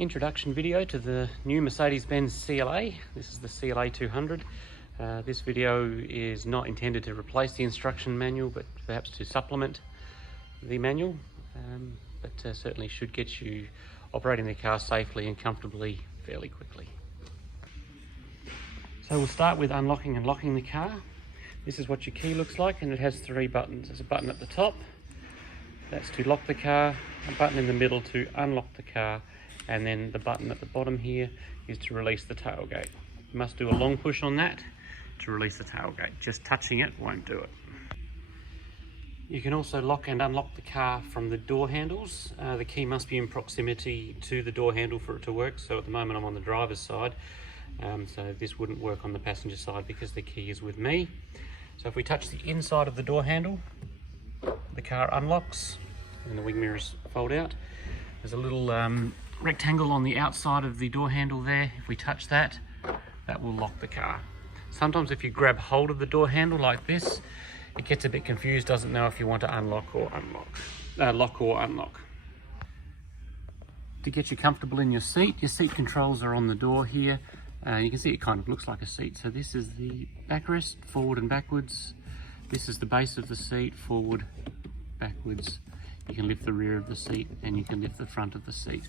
Introduction video to the new Mercedes-Benz CLA. This is the CLA 200. This video is not intended to replace the instruction manual, but perhaps to supplement the manual, but certainly should get you operating the car safely and comfortably fairly quickly. So we'll start with unlocking and locking the car. This is what your key looks like, and it has three buttons. There's a button at the top, that's to lock the car, a button in the middle to unlock the car, and then the button at the bottom here is to release the tailgate. You must do a long push on that to release the tailgate. Just touching it won't do it. You can also lock and unlock the car from the door handles. The key must be in proximity to the door handle for it to work. So at the moment I'm on the driver's side, so this wouldn't work on the passenger side because the key is with me. So if we touch the inside of the door handle, the car unlocks and the wing mirrors fold out. There's a little rectangle on the outside of the door handle there. If we touch that, that will lock the car. Sometimes if you grab hold of the door handle like this, it gets a bit confused, doesn't know if you want to unlock or lock or unlock. To get you comfortable in your seat controls are on the door here. You can see it kind of looks like a seat. So this is the backrest, forward and backwards. This is the base of the seat, forward, backwards. You can lift the rear of the seat and you can lift the front of the seat.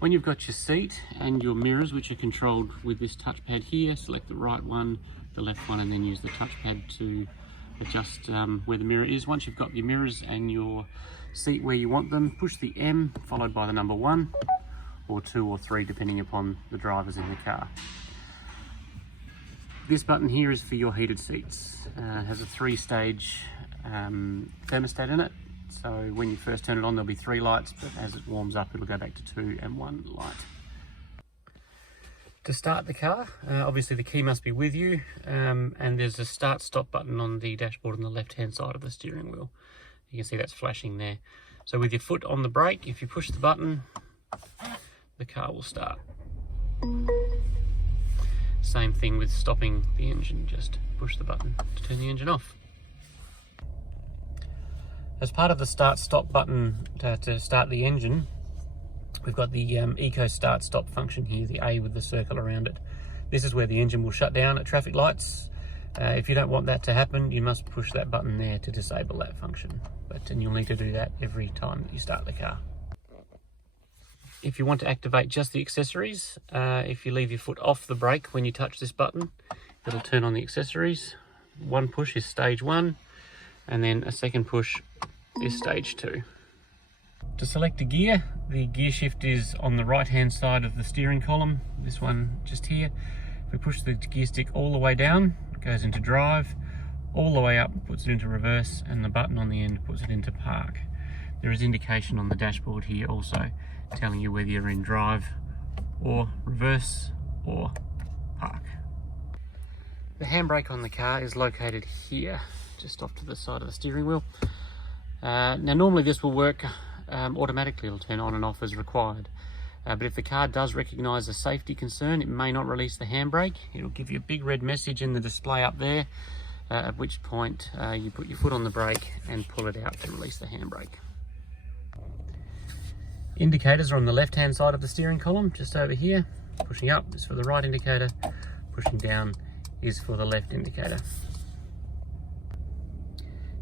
When you've got your seat and your mirrors, which are controlled with this touchpad here, select the right one, the left one, and then use the touchpad to adjust where the mirror is. Once you've got your mirrors and your seat where you want them, push the M followed by the number 1 or 2 or 3 depending upon the drivers in the car. This button here is for your heated seats. It has a 3-stage thermostat in it. So when you first turn it on, there'll be 3 lights, but as it warms up, it'll go back to 2 and 1 light. To start the car, obviously the key must be with you, and there's a start-stop button on the dashboard on the left-hand side of the steering wheel. You can see that's flashing there. So with your foot on the brake, if you push the button, the car will start. Same thing with stopping the engine, just push the button to turn the engine off. As part of the start-stop button to start the engine, we've got the Eco Start-Stop function here, the A with the circle around it. This is where the engine will shut down at traffic lights. If you don't want that to happen, you must push that button there to disable that function. And you'll need to do that every time that you start the car. If you want to activate just the accessories, if you leave your foot off the brake when you touch this button, it'll turn on the accessories. One push is stage 1, and then a second push is stage 2. To select a gear, the gear shift is on the right hand side of the steering column, this one just here. If we push the gear stick all the way down, it goes into drive, all the way up puts it into reverse, and the button on the end puts it into park. There is indication on the dashboard here also telling you whether you're in drive or reverse or park. The handbrake on the car is located here, just off to the side of the steering wheel. Now normally this will work automatically, it'll turn on and off as required. But if the car does recognise a safety concern, it may not release the handbrake. It'll give you a big red message in the display up there, at which point you put your foot on the brake and pull it out to release the handbrake. Indicators are on the left hand side of the steering column, just over here. Pushing up is for the right indicator, pushing down is for the left indicator.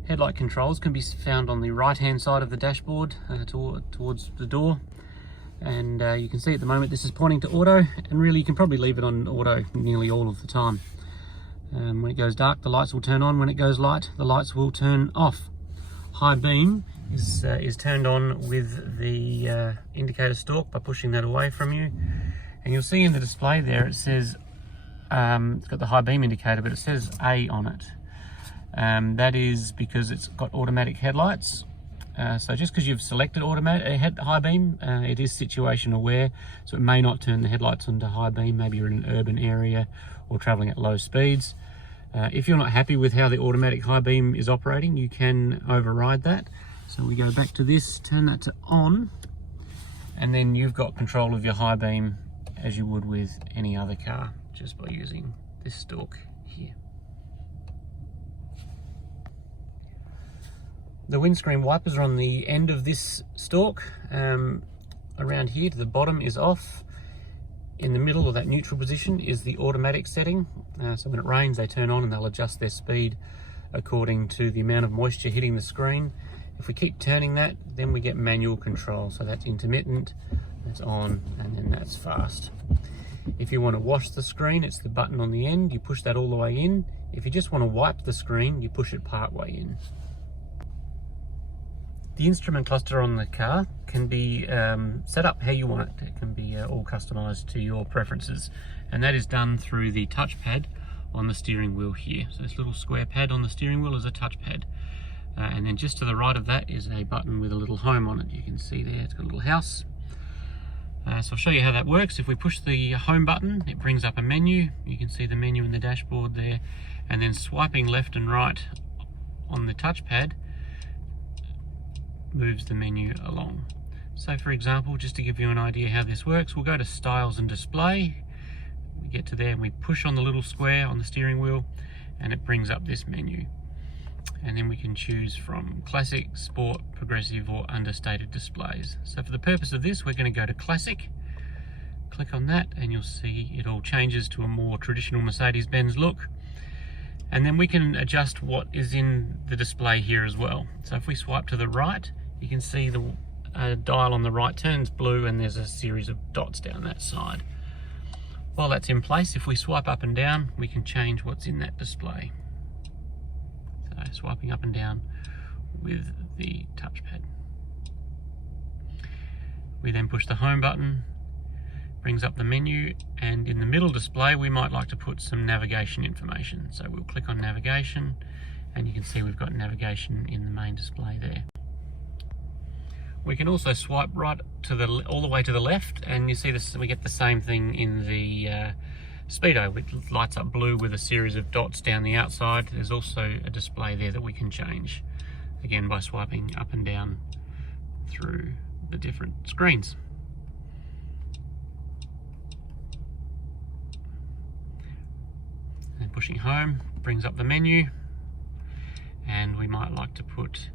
Headlight controls can be found on the right hand side of the dashboard towards the door, and you can see at the moment this is pointing to auto, and really you can probably leave it on auto nearly all of the time. When it goes dark, the lights will turn on. When it goes light, the lights will turn off. High-beam is turned on with the indicator stalk by pushing that away from you, and you'll see in the display there it says it's got the high beam indicator, but it says A on it. That is because it's got automatic headlights. So just because you've selected automatic high beam, it is situation aware, so it may not turn the headlights onto high beam. Maybe you're in an urban area or traveling at low speeds. If you're not happy with how the automatic high beam is operating, you can override that. So we go back to this, turn that to on, and then you've got control of your high beam as you would with any other car, just by using this stalk here. The windscreen wipers are on the end of this stalk. around here to the bottom is off. In the middle, or that neutral position, is the automatic setting. So when it rains, they turn on and they'll adjust their speed according to the amount of moisture hitting the screen. If we keep turning that, then we get manual control. So that's intermittent, that's on, and then that's fast. If you want to wash the screen, it's the button on the end. You push that all the way in. If you just want to wipe the screen, you push it part way in. The instrument cluster on the car can be set up how you want it. It can be all customized to your preferences, and that is done through the touchpad on the steering wheel here. So this little square pad on the steering wheel is a touchpad, and then just to the right of that is a button with a little home on it. You can see there it's got a little house. So I'll show you how that works. If we push the home button, it brings up a menu. You can see the menu in the dashboard there, and then swiping left and right on the touchpad moves the menu along. So for example, just to give you an idea how this works, we'll go to Styles and Display. We get to there and we push on the little square on the steering wheel and it brings up this menu. And then we can choose from Classic, Sport, Progressive or Understated displays. So for the purpose of this, we're going to go to Classic. Click on that and you'll see it all changes to a more traditional Mercedes-Benz look. And then we can adjust what is in the display here as well. So if we swipe to the right, you can see the dial on the right turns blue and there's a series of dots down that side. While that's in place, if we swipe up and down, we can change what's in that display. So swiping up and down with the touchpad. We then push the home button, brings up the menu, and in the middle display we might like to put some navigation information. So we'll click on navigation and you can see we've got navigation in the main display there. We can also swipe right to all the way to the left, and you see this, we get the same thing in the speedo. It lights up blue with a series of dots down the outside. There's also a display there that we can change, again by swiping up and down through the different screens. And pushing home brings up the menu, and we might like to put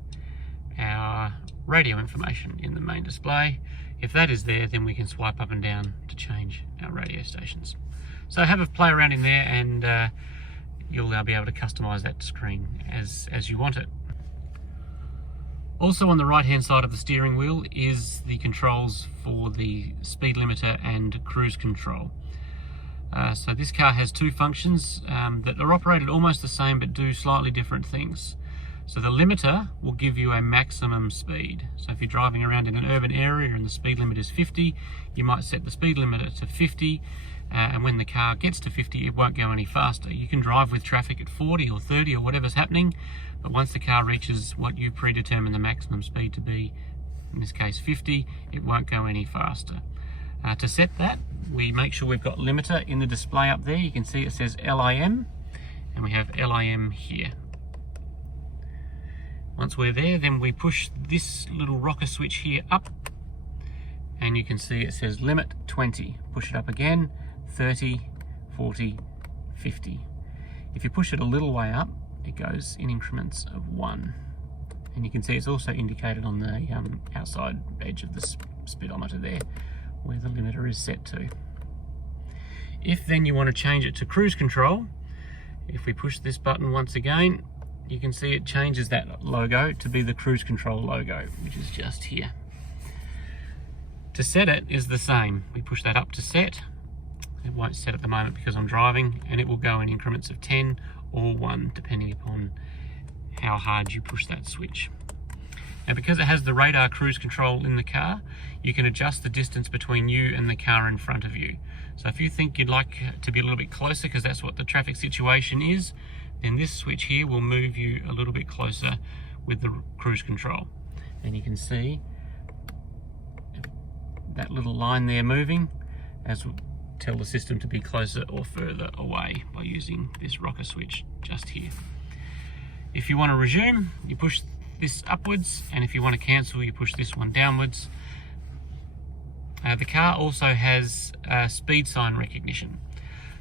our radio information in the main display. If that is there, then we can swipe up and down to change our radio stations. So have a play around in there and you'll be able to customize that screen as you want it. Also on the right hand side of the steering wheel is the controls for the speed limiter and cruise control. So this car has two functions that are operated almost the same but do slightly different things. So the limiter will give you a maximum speed. So if you're driving around in an urban area and the speed limit is 50, you might set the speed limiter to 50, and when the car gets to 50, it won't go any faster. You can drive with traffic at 40 or 30 or whatever's happening, but once the car reaches what you predetermine the maximum speed to be, in this case 50, it won't go any faster. To set that, we make sure we've got limiter in the display up there. You can see it says LIM, and we have LIM here. Once we're there, then we push this little rocker switch here up, and you can see it says limit 20. Push it up again, 30, 40, 50. If you push it a little way up, it goes in increments of 1. And you can see it's also indicated on the outside edge of the speedometer there, where the limiter is set to. If then you want to change it to cruise control, if we push this button once again, you can see it changes that logo to be the cruise control logo, which is just here. To set it is the same. We push that up to set. It won't set at the moment because I'm driving, and it will go in increments of 10 or 1, depending upon how hard you push that switch. Now because it has the radar cruise control in the car, you can adjust the distance between you and the car in front of you. So if you think you'd like to be a little bit closer because that's what the traffic situation is, then this switch here will move you a little bit closer with the cruise control. And you can see that little line there moving, as will tell the system to be closer or further away by using this rocker switch just here. If you want to resume, you push this upwards, and if you want to cancel, you push this one downwards. The car also has speed sign recognition.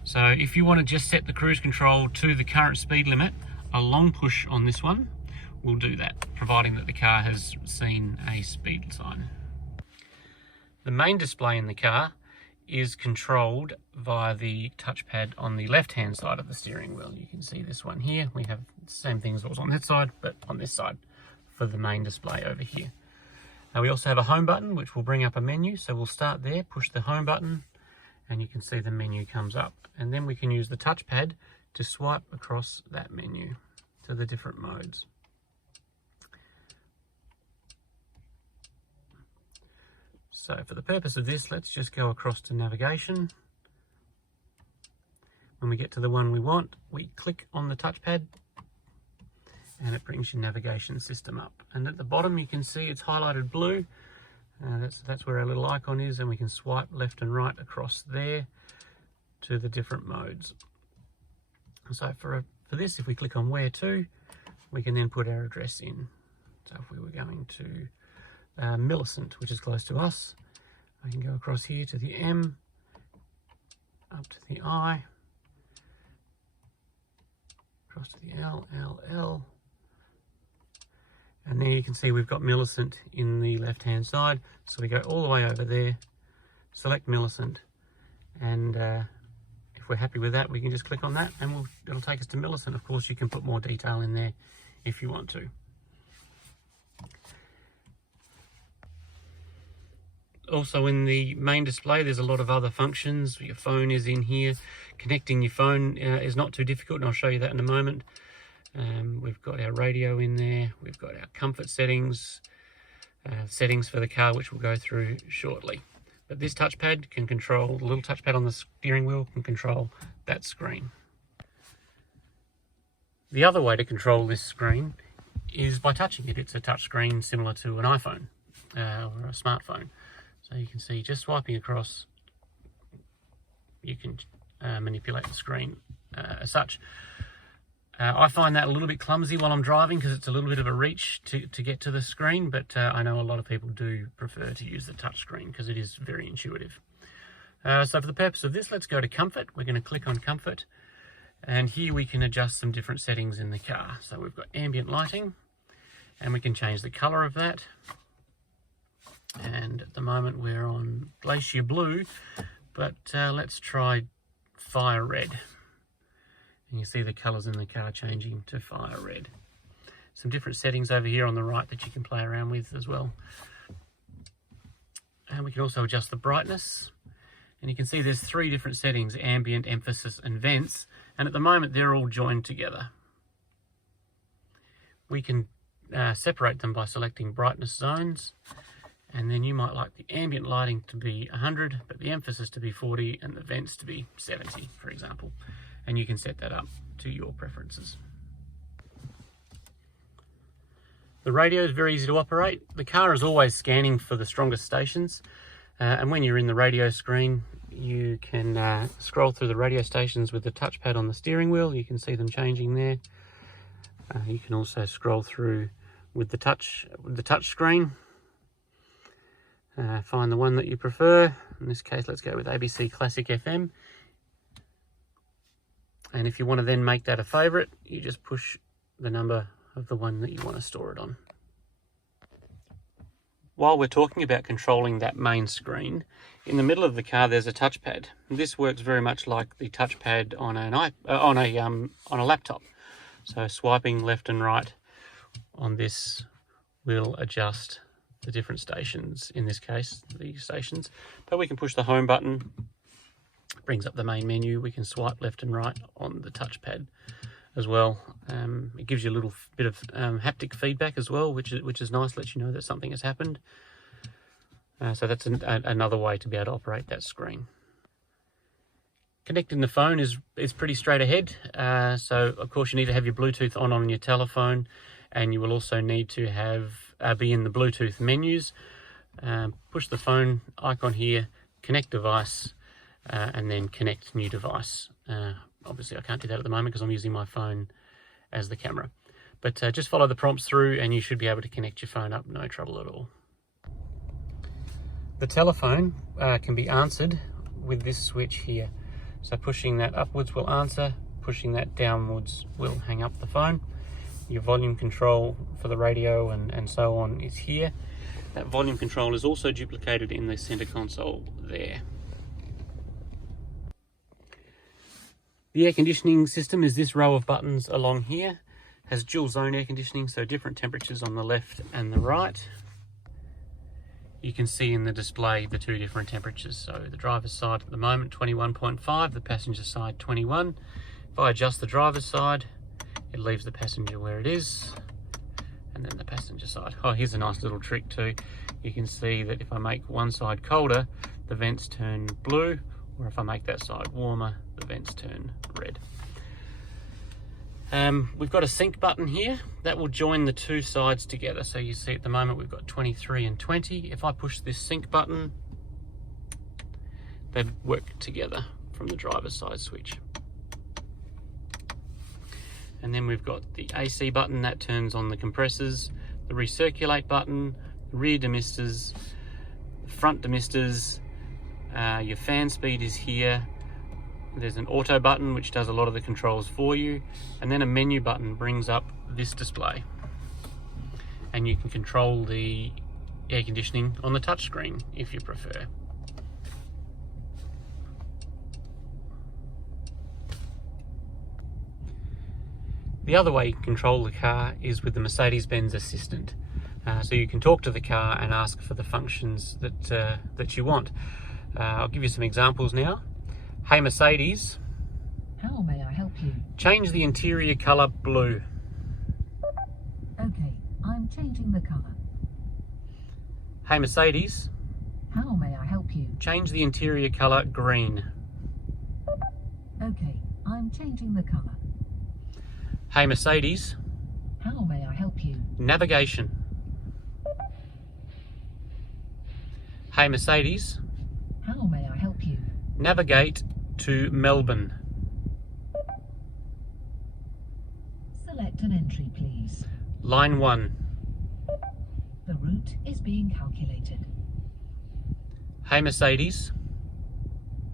So if you want to just set the cruise control to the current speed limit, a long push on this one will do that, providing that the car has seen a speed sign. The main display in the car is controlled via the touchpad on the left-hand side of the steering wheel. You can see this one here. We have the same thing as what was on that side, but on this side for the main display over here. We also have a home button, which will bring up a menu. So we'll start there, push the home button, and you can see the menu comes up. And then we can use the touchpad to swipe across that menu to the different modes. So for the purpose of this, let's just go across to navigation. When we get to the one we want, we click on the touchpad and it brings your navigation system up. And at the bottom you can see it's highlighted blue. That's where our little icon is, and we can swipe left and right across there to the different modes. So for this, if we click on where to, we can then put our address in. So if we were going to Millicent, which is close to us, I can go across here to the M, up to the I, across to the L, and there you can see we've got Millicent in the left hand side. So we go all the way over there, select Millicent, and if we're happy with that, we can just click on that and it'll take us to Millicent. Of course, you can put more detail in there if you want to. Also in the main display, there's a lot of other functions. Your phone is in here. Connecting your phone is not too difficult, and I'll show you that in a moment. We've got our radio in there. We've got our comfort settings, settings for the car, which we'll go through shortly. But this touchpad can control, the little touchpad on the steering wheel can control that screen. The other way to control this screen is by touching it. It's a touch screen similar to an iPhone or a smartphone. So you can see just swiping across, you can manipulate the screen as such. I find that a little bit clumsy while I'm driving because it's a little bit of a reach to get to the screen, but I know a lot of people do prefer to use the touch screen because it is very intuitive. So for the purpose of this, let's go to comfort. We're going to click on comfort, and here we can adjust some different settings in the car. So we've got ambient lighting, and we can change the color of that. And at the moment we're on Glacier Blue, but let's try Fire Red. And you see the colours in the car changing to fire red. Some different settings over here on the right that you can play around with as well. And we can also adjust the brightness. And you can see there's 3 different settings: ambient, emphasis and vents. And at the moment they're all joined together. We can separate them by selecting brightness zones. And then you might like the ambient lighting to be 100, but the emphasis to be 40 and the vents to be 70, for example. And you can set that up to your preferences. The radio is very easy to operate. The car is always scanning for the strongest stations. And when you're in the radio screen, you can scroll through the radio stations with the touchpad on the steering wheel. You can see them changing there. You can also scroll through with the touch screen. Find the one that you prefer. In this case, let's go with ABC Classic FM. And if you want to then make that a favorite, you just push the number of the one that you want to store it on. While we're talking about controlling that main screen, in the middle of the car there's a touchpad. This works very much like the touchpad on a laptop. So swiping left and right on this will adjust the different stations, in this case the stations. But we can push the home button, brings up the main menu. We can swipe left and right on the touchpad as well. It gives you a little bit of haptic feedback as well, which is nice, lets you know that something has happened. So that's another way to be able to operate that screen. Connecting the phone is pretty straight ahead. So of course you need to have your Bluetooth on your telephone, and you will also need to have be in the Bluetooth menus. Push the phone icon here, connect device, and then connect new device. Obviously I can't do that at the moment because I'm using my phone as the camera. But just follow the prompts through and you should be able to connect your phone up, no trouble at all. The telephone can be answered with this switch here. So pushing that upwards will answer, pushing that downwards will hang up the phone. Your volume control for the radio and so on is here. That volume control is also duplicated in the center console there. The air conditioning system is this row of buttons along here. Has dual zone air conditioning, so different temperatures on the left and the right. You can see in the display the two different temperatures. So the driver's side at the moment 21.5, the passenger side 21. If I adjust the driver's side, it leaves the passenger where it is, and then the passenger side. Oh, here's a nice little trick too. You can see that if I make one side colder, the vents turn blue, or if I make that side warmer, the vents turn red. We've got a sync button here that will join the two sides together. So you see at the moment we've got 23 and 20. If I push this sync button, they work together from the driver's side switch. And then we've got the AC button that turns on the compressors, the recirculate button, the rear demisters, the front demisters, your fan speed is here. There's an auto button which does a lot of the controls for you, and then a menu button brings up this display. And you can control the air conditioning on the touchscreen if you prefer. The other way you can control the car is with the Mercedes-Benz Assistant. So you can talk to the car and ask for the functions that you want. I'll give you some examples now. Hey Mercedes, how may I help you? Change the interior colour blue. Okay, I'm changing the colour. Hey Mercedes, how may I help you? Change the interior colour green. Okay, I'm changing the colour. Hey Mercedes, how may I help you? Navigation. Hey Mercedes, how may I help you? Navigate to Melbourne. Select an entry, please. Line 1. The route is being calculated. Hey Mercedes,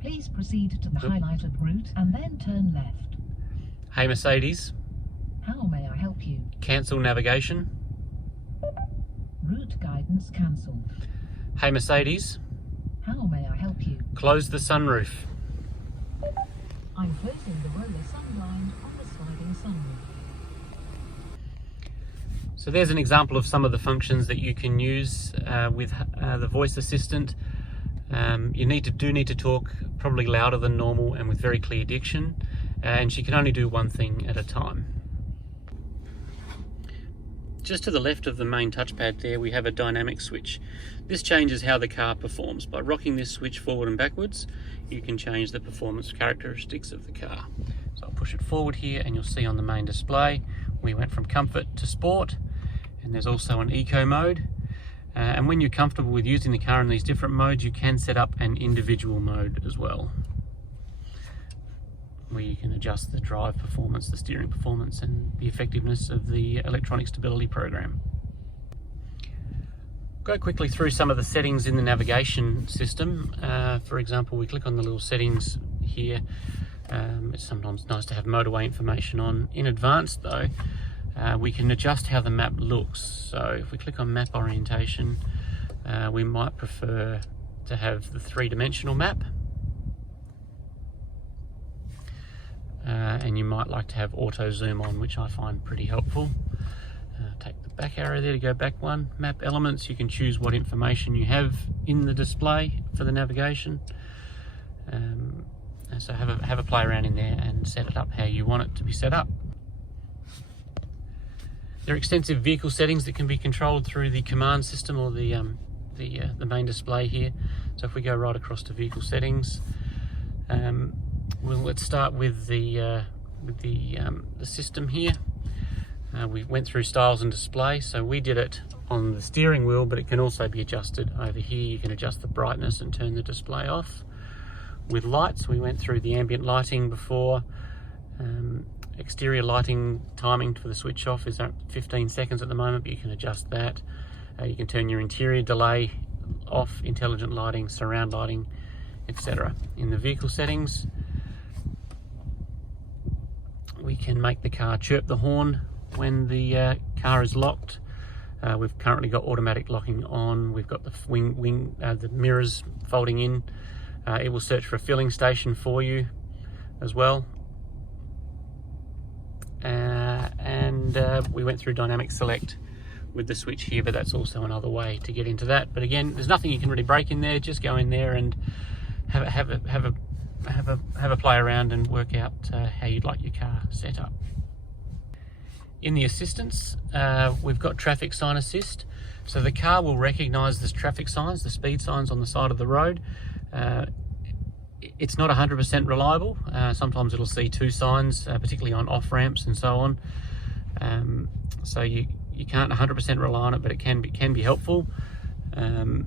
Please proceed to the highlighted route and then turn left. Hey Mercedes, How may I help you? Cancel navigation. Route guidance cancelled. Hey Mercedes, How may I help you? Close the sunroof. I'm closing the roller sunblind on the sliding sunroof. So there's an example of some of the functions that you can use with the voice assistant. You need to talk probably louder than normal and with very clear diction, and she can only do one thing at a time. Just to the left of the main touchpad there, we have a dynamic switch. This changes how the car performs. By rocking this switch forward and backwards, you can change the performance characteristics of the car. So I'll push it forward here and you'll see on the main display, we went from comfort to sport, and there's also an eco mode. And when you're comfortable with using the car in these different modes, you can set up an individual mode as well, where you can adjust the drive performance, the steering performance, and the effectiveness of the electronic stability program. Go quickly through some of the settings in the navigation system. For example, we click on the little settings here. It's sometimes nice to have motorway information on. In advance though, we can adjust how the map looks. So if we click on map orientation, we might prefer to have the three-dimensional map. And you might like to have auto zoom on, which I find pretty helpful. Take the back arrow there to go back one. Map elements, you can choose what information you have in the display for the navigation. And so have a play around in there and set it up how you want it to be set up. There are extensive vehicle settings that can be controlled through the command system or the main display here. So if we go right across to vehicle settings, let's start with the system here. We went through styles and display, so we did it on the steering wheel, but it can also be adjusted over here. You can adjust the brightness and turn the display off. With lights, we went through the ambient lighting before. Exterior lighting timing for the switch off is at 15 seconds at the moment, but you can adjust that. You can turn your interior delay off, intelligent lighting, surround lighting, etc. In the vehicle settings, we can make the car chirp the horn when the car is locked. We've currently got automatic locking on. We've got the the mirrors folding in. It will search for a filling station for you as well. We went through dynamic select with the switch here, but that's also another way to get into that. But again, there's nothing you can really break in there. Just go in there and have a play around and work out how you'd like your car set up. In the assistance, we've got traffic sign assist. So the car will recognize the traffic signs, the speed signs on the side of the road. It's not 100% reliable. Sometimes it'll see 2 signs, particularly on off ramps and so on. So you can't 100% rely on it, but it can be helpful. And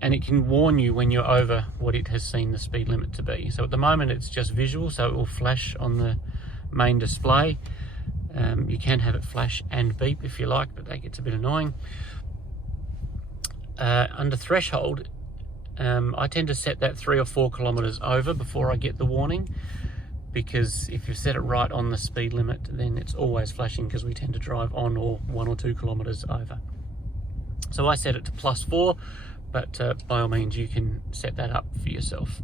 it can warn you when you're over what it has seen the speed limit to be. So at the moment it's just visual, so it will flash on the main display. You can have it flash and beep if you like, but that gets a bit annoying. Under threshold, I tend to set that 3 or 4 kilometers over before I get the warning, because if you set it right on the speed limit, then it's always flashing, because we tend to drive on or 1 or 2 kilometers over. So I set it to +4, but by all means you can set that up for yourself.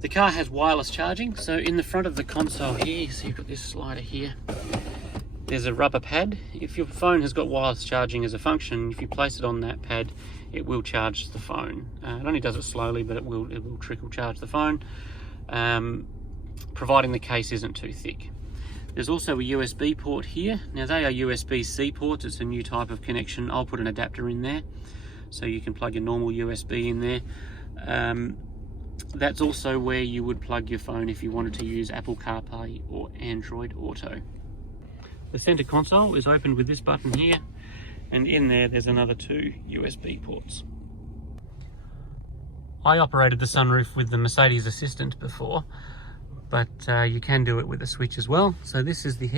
The car has wireless charging, so in the front of the console here, so you've got this slider here, there's a rubber pad. If your phone has got wireless charging as a function, if you place it on that pad, it will charge the phone. It only does it slowly, but it will trickle charge the phone, providing the case isn't too thick. There's also a USB port here. Now they are USB-C ports. It's a new type of connection. I'll put an adapter in there, so you can plug your normal USB in there. That's also where you would plug your phone if you wanted to use Apple CarPlay or Android Auto. The center console is opened with this button here, and in there's another 2 USB ports. I operated the sunroof with the Mercedes Assistant before, but you can do it with a switch as well. So this is the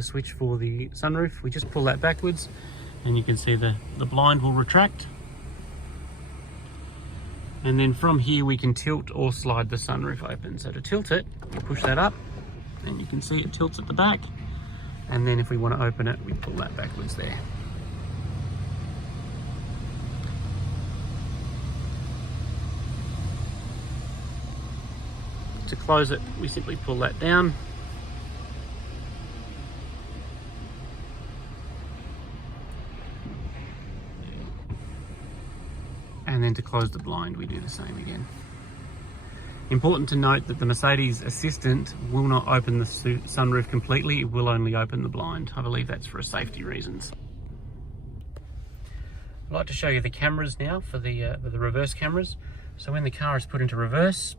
switch for the sunroof. We just pull that backwards, and you can see the blind will retract. And then from here we can tilt or slide the sunroof open. So to tilt it, we push that up, and you can see it tilts at the back. And then if we want to open it, we pull that backwards there. To close it, we simply pull that down. And then to close the blind, we do the same again. Important to note that the Mercedes Assistant will not open the sunroof completely. It will only open the blind. I believe that's for safety reasons. I'd like to show you the cameras now for the reverse cameras. So when the car is put into reverse,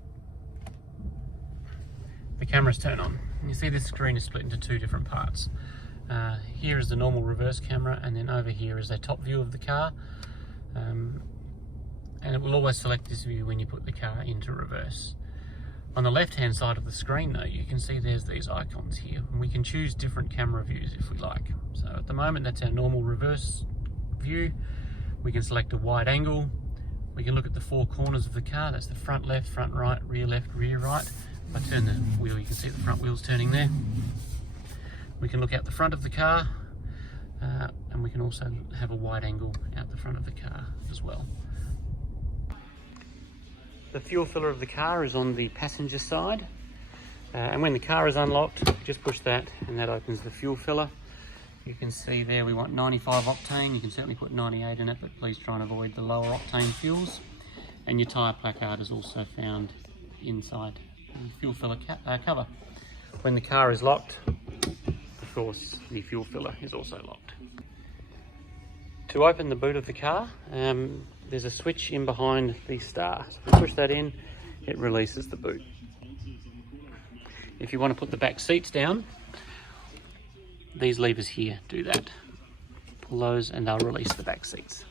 the cameras turn on. And you see this screen is split into 2 different parts. Here is the normal reverse camera, and then over here is a top view of the car. And it will always select this view when you put the car into reverse. On the left hand side of the screen though, you can see there's these icons here, and we can choose different camera views if we like. So at the moment that's our normal reverse view. We can select a wide angle. We can look at the 4 corners of the car. That's the front left, front right, rear left, rear right. If I turn the wheel, you can see the front wheels turning there. We can look out the front of the car, and we can also have a wide angle out the front of the car as well. The fuel filler of the car is on the passenger side, and when the car is unlocked, just push that and that opens the fuel filler. You can see there we want 95 octane. You can certainly put 98 in it, but please try and avoid the lower octane fuels. And your tyre placard is also found inside the fuel filler cover. When the car is locked, of course the fuel filler is also locked. To open the boot of the car, there's a switch in behind the star. So if you push that in, it releases the boot. If you want to put the back seats down, these levers here do that. Pull those and they'll release the back seats.